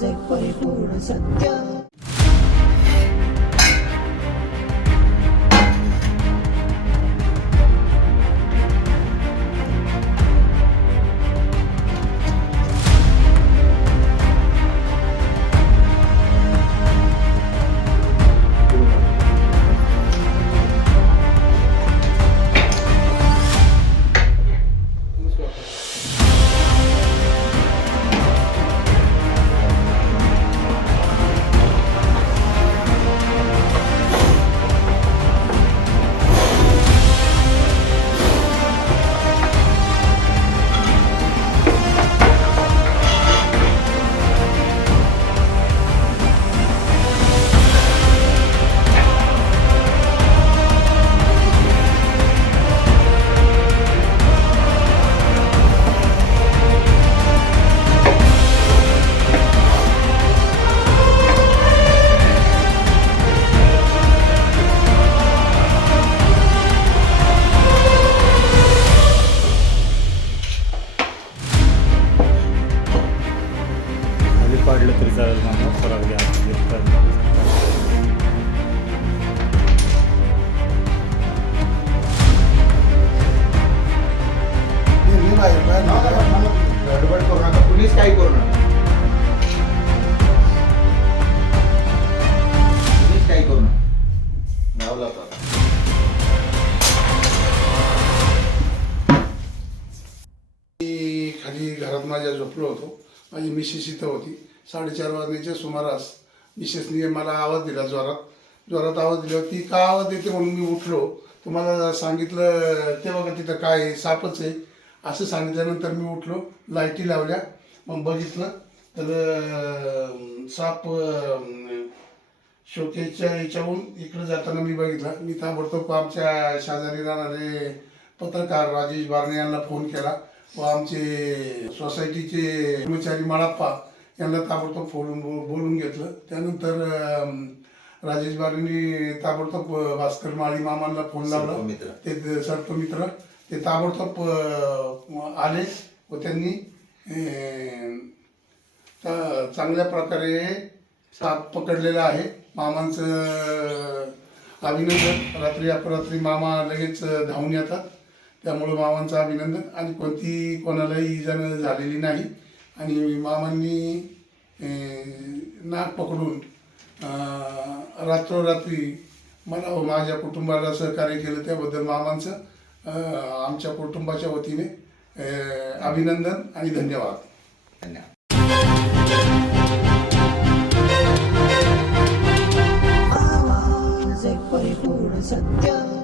परिपूर्ण सत्य। पाडलं तरी चालेल मामा फराक द्या गडबड करू नका, कुणीच काही करू नका, कुणीच काही करू नका. गावला आता मी खाली घरात माझ्या झोपलो होतो. माझी मिसेस इथं होती. 4:30 वाजण्याच्या सुमारास मिसेसने मला आवाज दिला, जोरात आवाज दिला. ती का आवाज देते म्हणून मी उठलो. तुम्हाला सांगितलं ते बघा तिथं काय आहे, सापच आहे असं सांगितल्यानंतर मी उठलो, लाईटी लावल्या, मग बघितलं तर साप शोकेच्या याच्याहून इकडे जाताना मी बघितला. मी ताबडतोब आमच्या शेजारी राहणारे पत्रकार राजेश बारणे यांना फोन केला व आमचे सोसायटीचे कर्मचारी माळप्पा यांना ताबडतोब बोलून घेतलं. त्यानंतर राजेश बारणे ताबडतोब भास्कर माळी मामांना फोन लावला. ते सर्पमित्र ते ताबडतोब आले व त्यांनी चांगल्या प्रकारे साप पकडलेला आहे. मामांचं अभिनंदन. रात्री अपरात्री मामा लगेच धावून येतात, त्यामुळं मामांचं अभिनंदन. आणि कोणालाही इजा झालेली नाही. आणि मामांनी नाक पकडून रात्रोरात्री मला व माझ्या कुटुंबाला सहकार्य केलं, त्याबद्दल मामांचं आमच्या कुटुंबाच्या वतीने अभिनंदन आणि धन्यवाद. धन्यवाद. परिपूर्ण सत्य.